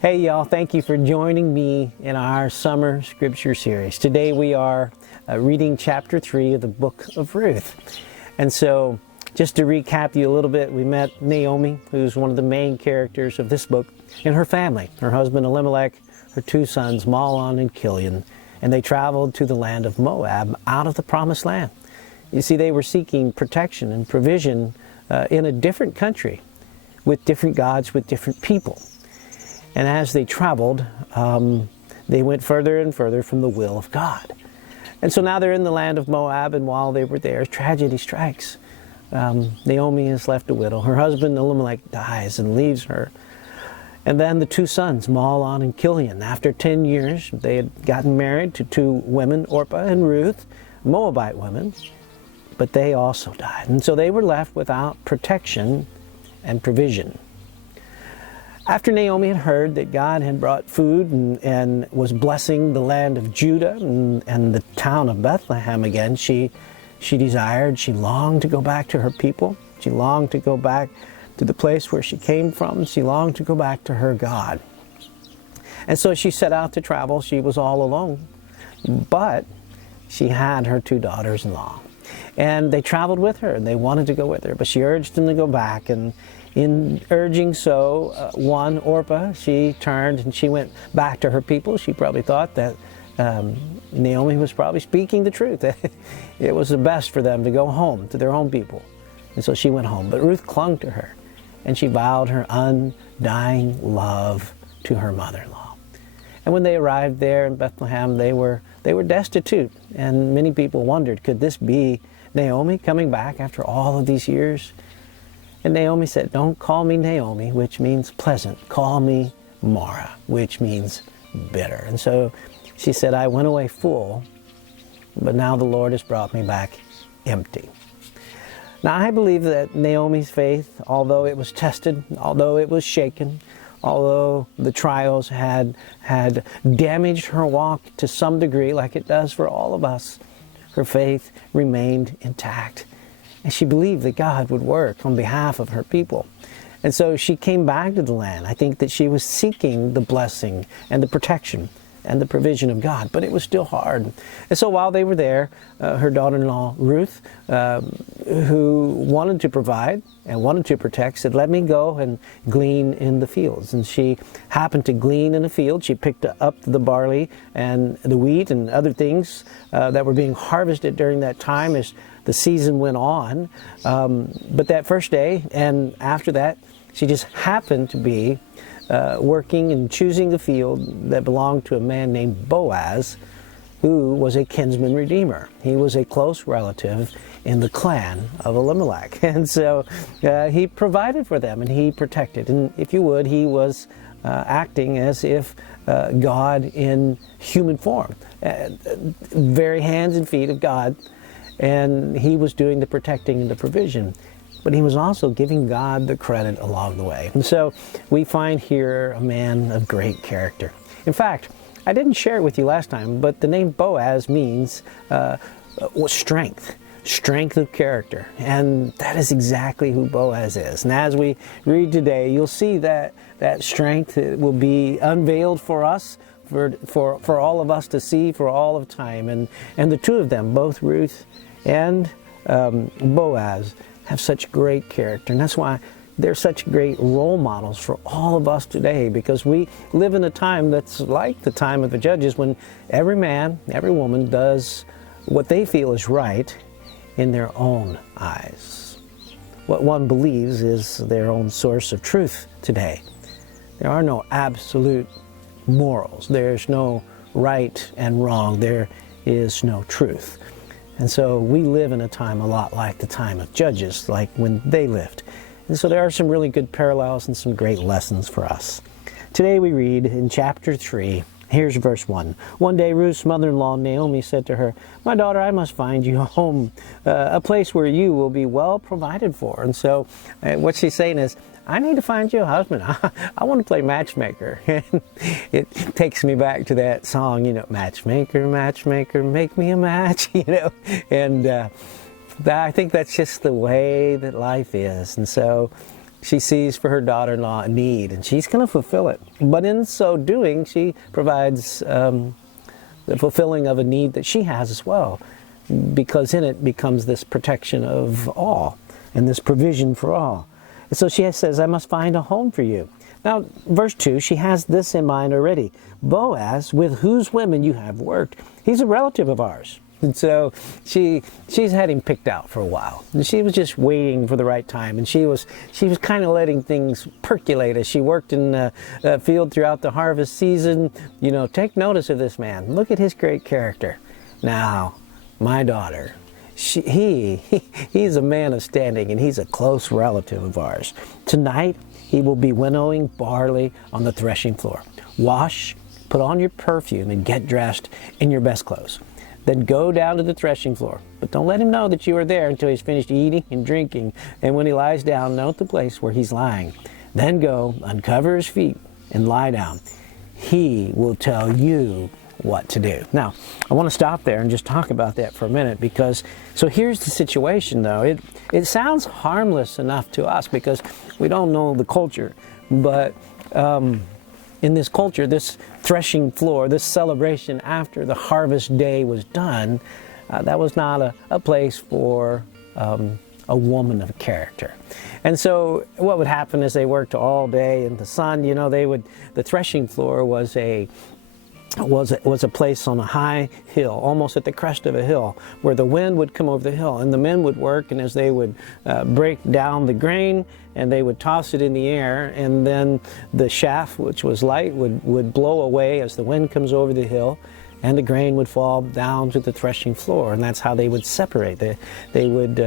Hey y'all, thank you for joining me in our summer scripture series. Today we are reading chapter 3 of the book of Ruth. And so just to recap you a little bit, we met Naomi, who's one of the main characters of this book, and her family, her husband Elimelech, her two sons Mahlon and Chilion, and they traveled to the land of Moab out of the promised land. You see, they were seeking protection and provision in a different country with different gods, with different people. And as they traveled, they went further and further from the will of God. And so now they're in the land of Moab, and while they were there, tragedy strikes. Naomi is left a widow. Her husband Elimelech dies and leaves her. And then the two sons, Mahlon and Chilion, after 10 years, they had gotten married to two women, Orpah and Ruth, Moabite women, but they also died. And so they were left without protection and provision. After Naomi had heard that God had brought food and was blessing the land of Judah and the town of Bethlehem again, she longed to go back to her people. She longed to go back to the place where she came from. She longed to go back to her God. And so she set out to travel. She was all alone, but she had her two daughters-in-law. And they traveled with her, and they wanted to go with her, but she urged them to go back. And in urging so, one, Orpah, she turned and she went back to her people. She probably thought that Naomi was probably speaking the truth. It was the best for them to go home to their own people. And so she went home. But Ruth clung to her, and she vowed her undying love to her mother-in-law. And when they arrived there in Bethlehem, they were destitute. And many people wondered, could this be Naomi coming back after all of these years? And Naomi said, don't call me Naomi, which means pleasant. Call me Mara, which means bitter. And so she said, I went away full, but now the Lord has brought me back empty. Now I believe that Naomi's faith, although it was tested, although it was shaken, although the trials had damaged her walk to some degree, like it does for all of us, her faith remained intact. And she believed that God would work on behalf of her people. And so she came back to the land. I think that she was seeking the blessing and the protection and the provision of God, but it was still hard. And so while they were there, her daughter-in-law, Ruth, who wanted to provide and wanted to protect, said, let me go and glean in the fields. And she happened to glean in a field. She picked up the barley and the wheat and other things that were being harvested during that time as the season went on. But that first day and after that, she just happened to be working and choosing the field that belonged to a man named Boaz, who was a kinsman redeemer. He was a close relative in the clan of Elimelech. And so he provided for them and he protected. And if you would, he was acting as if God in human form, very hands and feet of God. And he was doing the protecting and the provision. But he was also giving God the credit along the way. And so we find here a man of great character. In fact, I didn't share it with you last time, but the name Boaz means strength of character. And that is exactly who Boaz is. And as we read today, you'll see that strength will be unveiled for us, for all of us to see for all of time. And the two of them, both Ruth and Boaz, have such great character. And that's why they're such great role models for all of us today, because we live in a time that's like the time of the Judges, when every man, every woman does what they feel is right in their own eyes. What one believes is their own source of truth today. There are no absolute morals. There's no right and wrong. There is no truth. And so we live in a time a lot like the time of Judges, like when they lived. And so there are some really good parallels and some great lessons for us. Today we read in chapter 3, here's verse 1. One day Ruth's mother-in-law Naomi said to her, my daughter, I must find you a home, a place where you will be well provided for. And so what she's saying is, I need to find you a husband. I want to play matchmaker. It takes me back to that song, matchmaker, matchmaker, make me a match, And I think that's just the way that life is. And so she sees for her daughter-in-law a need, and she's going to fulfill it. But in so doing, she provides the fulfilling of a need that she has as well, because in it becomes this protection of all and this provision for all. And so she says, I must find a home for you. Now, verse 2, she has this in mind already. Boaz, with whose women you have worked, he's a relative of ours. And so she's had him picked out for a while. And she was just waiting for the right time. And she was kind of letting things percolate as she worked in the field throughout the harvest season. You know, take notice of this man. Look at his great character. Now, my daughter, he's a man of standing, and he's a close relative of ours. Tonight, he will be winnowing barley on the threshing floor. Wash, put on your perfume, and get dressed in your best clothes. Then go down to the threshing floor. But don't let him know that you are there until he's finished eating and drinking. And when he lies down, note the place where he's lying. Then go, uncover his feet, and lie down. He will tell you what to do. Now, I want to stop there and just talk about that for a minute, because, so here's the situation though. It sounds harmless enough to us because we don't know the culture, but in this culture, this threshing floor, this celebration after the harvest day was done, that was not a place for a woman of character. And so what would happen is they worked all day in the sun. You know, the threshing floor was a place on a high hill, almost at the crest of a hill, where the wind would come over the hill, and the men would work, and as they would break down the grain, and they would toss it in the air, and then the chaff, which was light, would blow away as the wind comes over the hill, and the grain would fall down to the threshing floor, and that's how they would separate. They would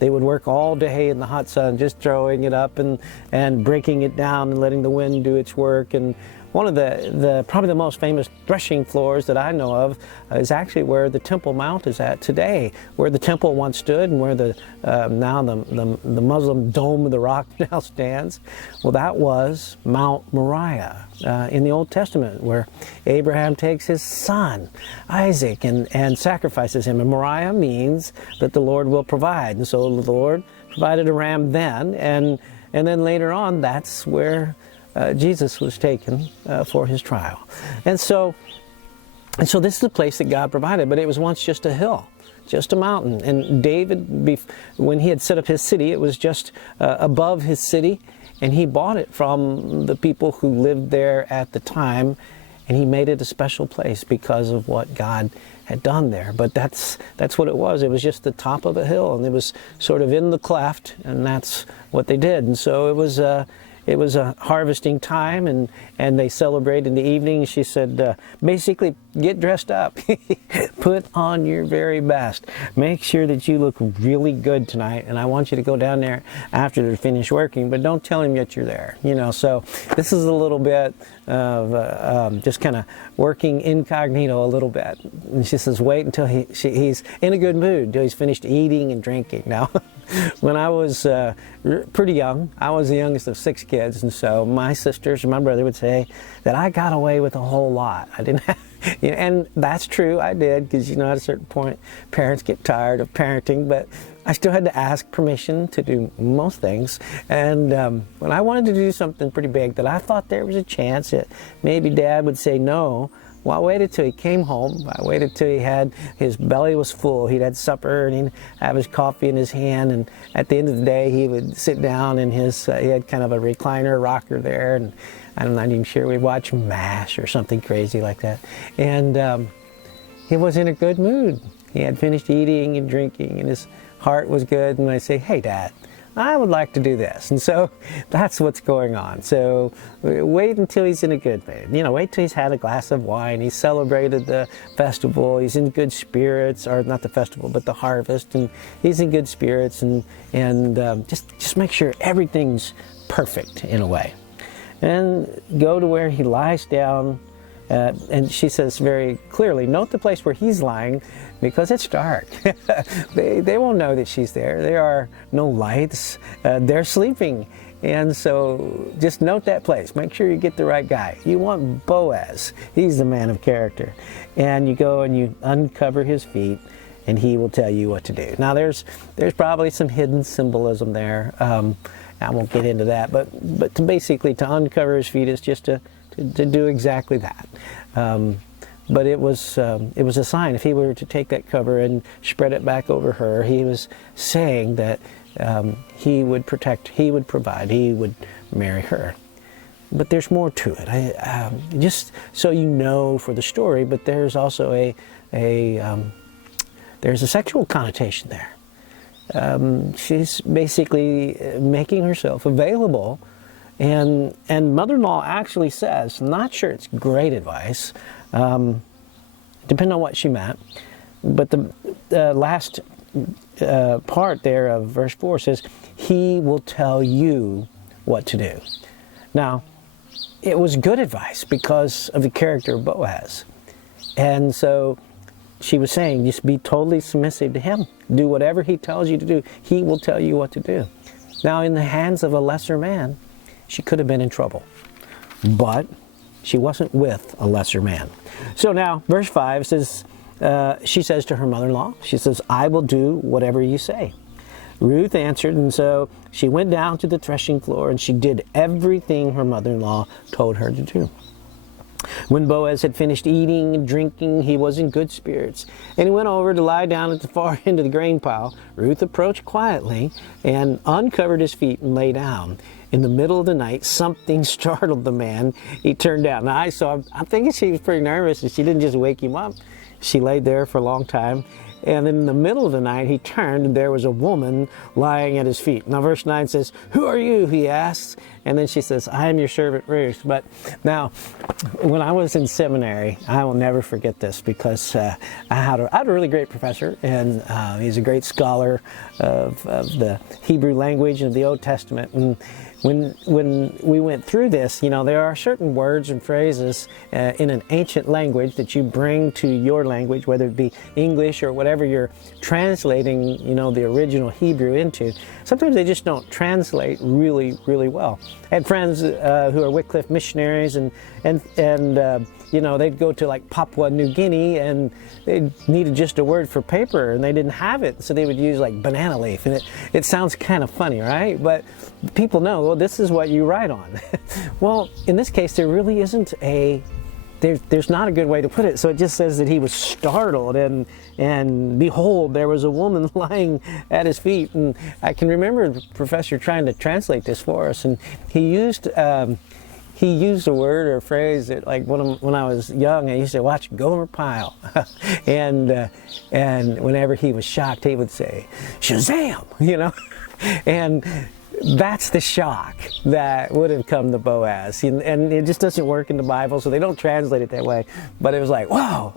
work all day in the hot sun, just throwing it up and breaking it down and letting the wind do its work. And one of the probably the most famous threshing floors that I know of is actually where the Temple Mount is at today, where the temple once stood and where now the Muslim Dome of the Rock now stands. Well, that was Mount Moriah in the Old Testament, where Abraham takes his son Isaac and sacrifices him. And Moriah means that the Lord will provide. And so the Lord provided a ram then, and then later on, that's where Jesus was taken for his trial. And so this is the place that God provided, but it was once just a hill, just a mountain. And David, when he had set up his city, it was just above his city, and he bought it from the people who lived there at the time, and he made it a special place because of what God had done there. But that's what it was. It was just the top of a hill, and it was sort of in the cleft, and that's what they did. And so it was a harvesting time, and they celebrated in the evening. She said, basically, get dressed up. Put on your very best. Make sure that you look really good tonight, and I want you to go down there after they're finished working, but don't tell him yet you're there. You know, so this is a little bit of just kind of working incognito a little bit. And she says, wait until he's in a good mood, until he's finished eating and drinking. Now, when I was pretty young, I was the youngest of 6 kids, and so my sisters and my brother would say that I got away with a whole lot. I didn't have, you know, and that's true, I did, because, you know, at a certain point, parents get tired of parenting, but I still had to ask permission to do most things. And when I wanted to do something pretty big that I thought there was a chance that maybe Dad would say no, well, I waited till he came home. I waited till his belly was full. He'd had supper, and he'd have his coffee in his hand. And at the end of the day, he would sit down in he had kind of a recliner rocker there. And I'm not even sure, we'd watch MASH or something crazy like that. And he was in a good mood. He had finished eating and drinking, and his heart was good. And I say, hey, Dad, I would like to do this. And so that's what's going on. So wait until he's in a good mood. You know, wait till he's had a glass of wine. He celebrated the festival. He's in good spirits, or not the festival, but the harvest. And he's in good spirits. And just make sure everything's perfect in a way. And go to where he lies down. And she says very clearly, note the place where he's lying, because it's dark. They won't know that she's there. There are no lights. They're sleeping. And so just note that place. Make sure you get the right guy. You want Boaz. He's the man of character. And you go and you uncover his feet, and he will tell you what to do. Now there's probably some hidden symbolism there. I won't get into that, but basically to uncover his feet is just to do exactly that. But it was a sign. If he were to take that cover and spread it back over her, he was saying that he would protect, he would provide, he would marry her. But there's more to it. Just so you know for the story, but there's also there's a sexual connotation there. She's basically making herself available, and mother-in-law actually says, I'm not sure it's great advice, depending on what she meant, but the last part there of verse 4 says, he will tell you what to do. Now, it was good advice because of the character of Boaz. And so she was saying, just be totally submissive to him. Do whatever he tells you to do. He will tell you what to do. Now, in the hands of a lesser man, she could have been in trouble. But she wasn't with a lesser man. So now, verse 5 says, she says to her mother-in-law, she says, I will do whatever you say. Ruth answered, and so she went down to the threshing floor, and she did everything her mother-in-law told her to do. When Boaz had finished eating and drinking, he was in good spirits, and he went over to lie down at the far end of the grain pile. Ruth approached quietly and uncovered his feet and lay down. In the middle of the night, something startled the man. He turned down. Now, I'm thinking she was pretty nervous, and she didn't just wake him up. She laid there for a long time. And in the middle of the night, he turned, and there was a woman lying at his feet. Now, verse 9 says, who are you? He asks. And then she says, I am your servant Ruth. But now, when I was in seminary, I will never forget this because I had a really great professor, and he's a great scholar of the Hebrew language and the Old Testament. And when we went through this, there are certain words and phrases in an ancient language that you bring to your language, whether it be English or whatever you're translating, the original Hebrew into. Sometimes they just don't translate really, really well. I had friends who are Wycliffe missionaries, and they'd go to like Papua New Guinea, and they needed just a word for paper, and they didn't have it, so they would use like banana leaf, and it sounds kind of funny, right? But people know, well, this is what you write on. Well, in this case, there really isn't there's not a good way to put it. So it just says that he was startled, and behold, there was a woman lying at his feet. And I can remember the professor trying to translate this for us, and he used a word or a phrase that, like, when I was young, I used to watch Gomer Pyle, and whenever he was shocked, he would say, Shazam, and that's the shock that would have come to Boaz. And it just doesn't work in the Bible, so they don't translate it that way. But it was like, whoa,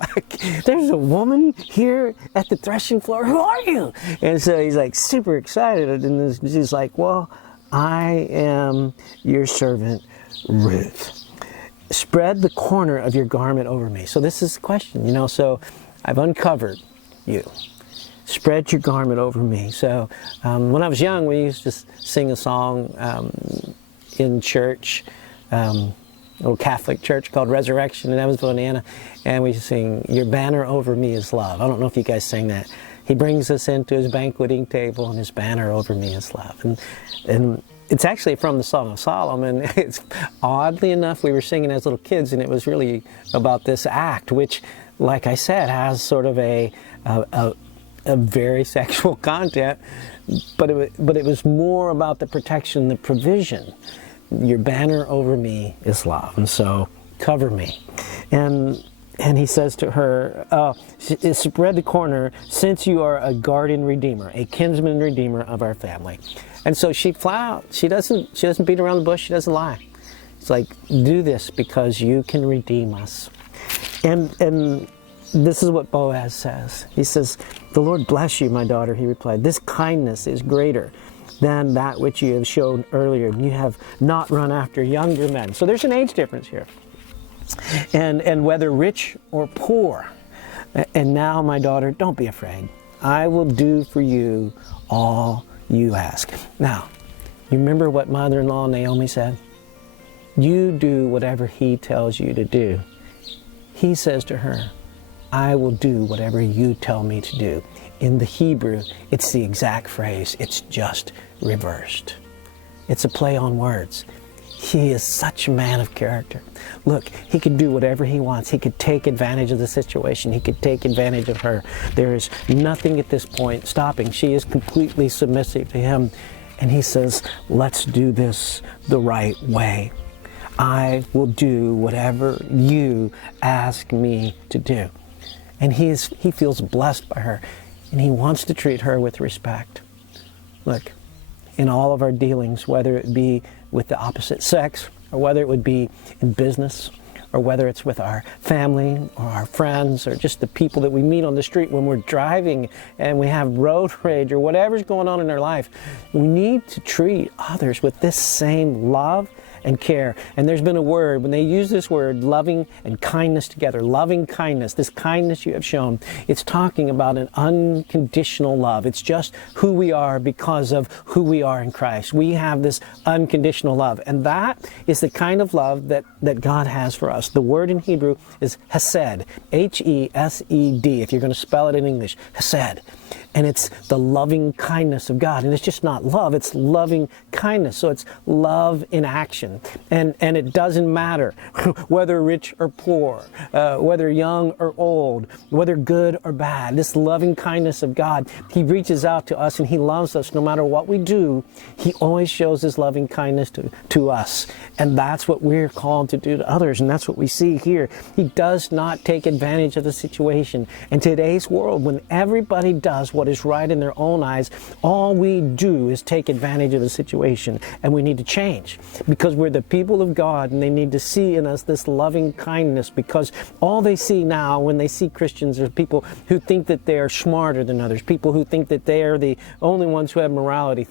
there's a woman here at the threshing floor. Who are you? And so he's like super excited. And he's like, well, I am your servant, Ruth. Spread the corner of your garment over me. So this is the question, so I've uncovered you. Spread your garment over me. So when I was young, we used to sing a song in church, a little Catholic church called Resurrection in Evansville, Indiana, and we sing, your banner over me is love. I don't know if you guys sing that. He brings us into his banqueting table, and his banner over me is love. And it's actually from the Song of Solomon. It's oddly enough, we were singing as little kids, and it was really about this act, which, like I said, has sort of a very sexual content, but it was more about the protection, the provision. Your banner over me is love, and so cover me. And he says to her, spread the corner, since you are a guardian redeemer, a kinsman redeemer of our family. And so she doesn't beat around the bush, she doesn't lie. It's like, do this because you can redeem us. And this is what Boaz says. He says, the Lord bless you, my daughter, he replied. This kindness is greater than that which you have shown earlier. You have not run after younger men. So there's an age difference here. And whether rich or poor. And now, my daughter, don't be afraid. I will do for you all you ask. Now, you remember what mother-in-law Naomi said? You do whatever he tells you to do. He says to her, I will do whatever you tell me to do. In the Hebrew, it's the exact phrase. It's just reversed. It's a play on words. He is such a man of character. Look, he could do whatever he wants. He could take advantage of the situation. He could take advantage of her. There is nothing at this point stopping. She is completely submissive to him. And he says, let's do this the right way. I will do whatever you ask me to do. And he feels blessed by her. And he wants to treat her with respect. Look, in all of our dealings, whether it be with the opposite sex, or whether it would be in business, or whether it's with our family, or our friends, or just the people that we meet on the street when we're driving and we have road rage, or whatever's going on in our life, we need to treat others with this same love and care. And there's been a word, when they use this word, loving and kindness together, loving kindness, this kindness you have shown, it's talking about an unconditional love. It's just who we are because of who we are in Christ. We have this unconditional love. And that is the kind of love that God has for us. The word in Hebrew is hesed, H-E-S-E-D, if you're going to spell it in English, hesed. And it's the loving kindness of God. And it's just not love, it's loving kindness. So it's love in action. And it doesn't matter whether rich or poor, whether young or old, whether good or bad. This loving kindness of God, he reaches out to us and he loves us no matter what we do. He always shows his loving kindness to us. And that's what we're called to do to others. And that's what we see here. He does not take advantage of the situation. In today's world, when everybody does what is right in their own eyes, all we do is take advantage of the situation. And we need to change because we're the people of God, and they need to see in us this loving kindness, because all they see now when they see Christians are people who think that they are smarter than others, people who think that they are the only ones who have morality.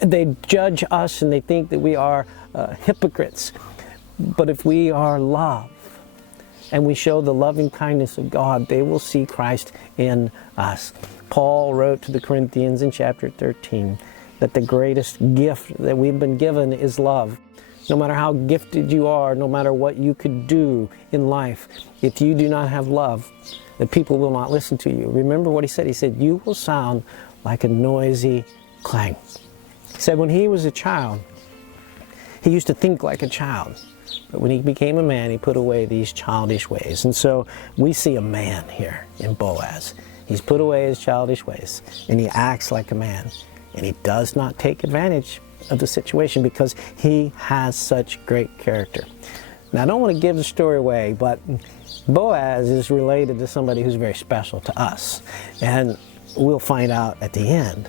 They judge us and they think that we are hypocrites. But if we are love and we show the loving kindness of God, they will see Christ in us. Paul wrote to the Corinthians in chapter 13 that the greatest gift that we've been given is love. No matter how gifted you are, no matter what you could do in life, if you do not have love, the people will not listen to you. Remember what he said? He said, you will sound like a noisy clang. He said when he was a child, he used to think like a child. But when he became a man, he put away these childish ways. And so we see a man here in Boaz. He's put away his childish ways, and he acts like a man. And he does not take advantage of the situation because he has such great character. Now, I don't want to give the story away, but Boaz is related to somebody who's very special to us. And we'll find out at the end.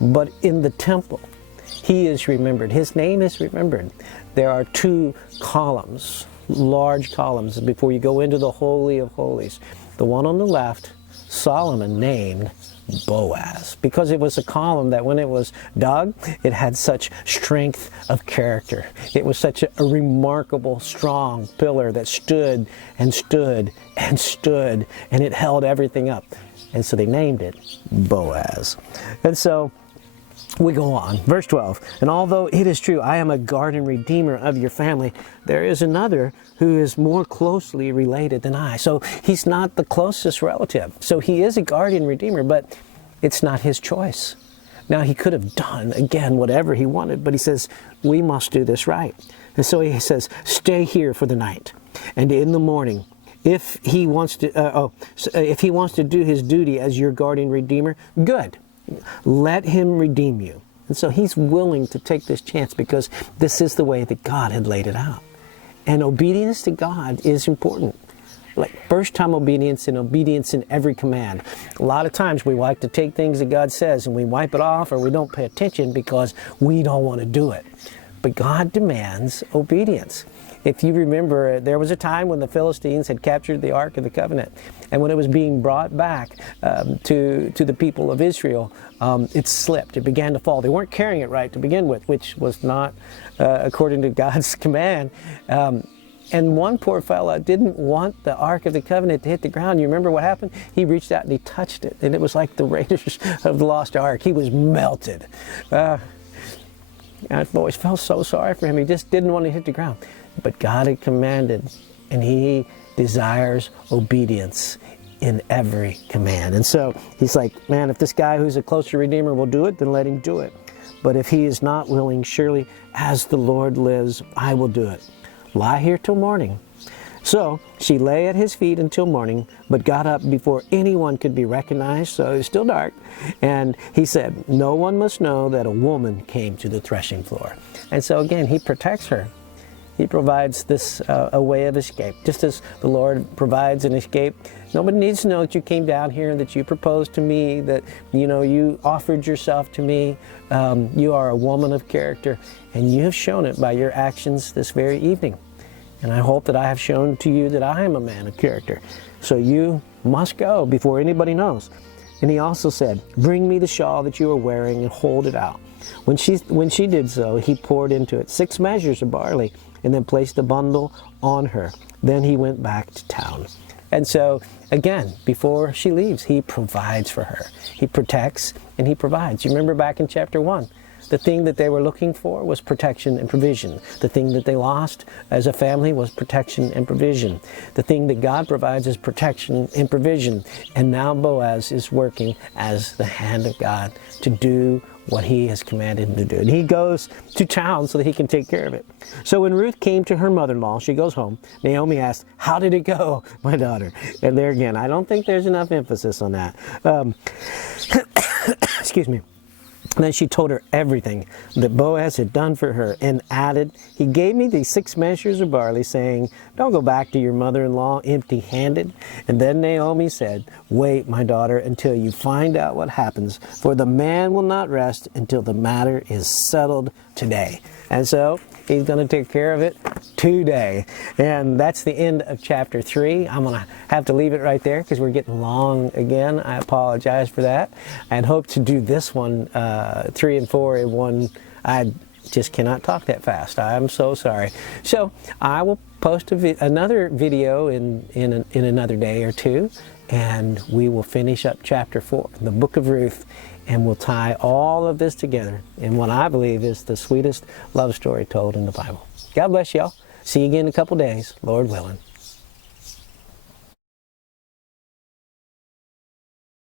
But in the temple, he is remembered. His name is remembered. There are two columns, large columns, before you go into the Holy of Holies. The one on the left, Solomon named Boaz, because it was a column that when it was dug, it had such strength of character. It was such a remarkable, strong pillar that stood and stood and stood, and it held everything up. And so they named it Boaz. And so we go on. Verse 12, and although it is true, I am a guard and redeemer of your family, there is another who is more closely related than I. So he's not the closest relative. So he is a guardian redeemer, but it's not his choice. Now, he could have done, again, whatever he wanted, but he says, we must do this right. And so he says, stay here for the night. And in the morning, if he wants to do his duty as your guardian redeemer, good. Let him redeem you. And so he's willing to take this chance because this is the way that God had laid it out. And obedience to God is important. Like first time obedience and obedience in every command. A lot of times we like to take things that God says and we wipe it off, or we don't pay attention because we don't want to do it. But God demands obedience. If you remember, there was a time when the Philistines had captured the Ark of the Covenant. And when it was being brought back to the people of Israel, it slipped. It began to fall. They weren't carrying it right to begin with, which was not according to God's command. And one poor fella didn't want the Ark of the Covenant to hit the ground. You remember what happened? He reached out and he touched it. And it was like the Raiders of the Lost Ark. He was melted. I've always felt so sorry for him. He just didn't want to hit the ground. But God had commanded, and he desires obedience in every command. And so he's like, man, if this guy who's a closer redeemer will do it, then let him do it. But if he is not willing, surely as the Lord lives, I will do it. Lie here till morning. So she lay at his feet until morning, but got up before anyone could be recognized, so it was still dark. And he said, no one must know that a woman came to the threshing floor. And so again, he protects her. He provides this a way of escape. Just as the Lord provides an escape, nobody needs to know that you came down here, that you proposed to me, that you offered yourself to me. You are a woman of character, and you have shown it by your actions this very evening. And I hope that I have shown to you that I am a man of character. So you must go before anybody knows. And he also said, bring me the shawl that you are wearing and hold it out. When she did so, he poured into it 6 measures of barley and then placed the bundle on her. Then he went back to town. And so, again, before she leaves, he provides for her. He protects and he provides. You remember back in chapter 1, the thing that they were looking for was protection and provision. The thing that they lost as a family was protection and provision. The thing that God provides is protection and provision. And now Boaz is working as the hand of God to do what he has commanded him to do. And he goes to town so that he can take care of it. So when Ruth came to her mother-in-law, she goes home. Naomi asked, how did it go, my daughter? And there again, I don't think there's enough emphasis on that. Excuse me. And then she told her everything that Boaz had done for her and added, he gave me these 6 measures of barley, saying, don't go back to your mother-in-law empty-handed. And then Naomi said, wait, my daughter, until you find out what happens, for the man will not rest until the matter is settled today. And so he's going to take care of it today. And that's the end of chapter 3. I'm going to have to leave it right there because we're getting long again. I apologize for that. I'd hoped to do this one, 3 and 4 in one. I just cannot talk that fast. I'm so sorry. So I will post another video in another day or two, and we will finish up chapter 4, the book of Ruth, and we'll tie all of this together in what I believe is the sweetest love story told in the Bible. God bless y'all. See you again in a couple days, Lord willing.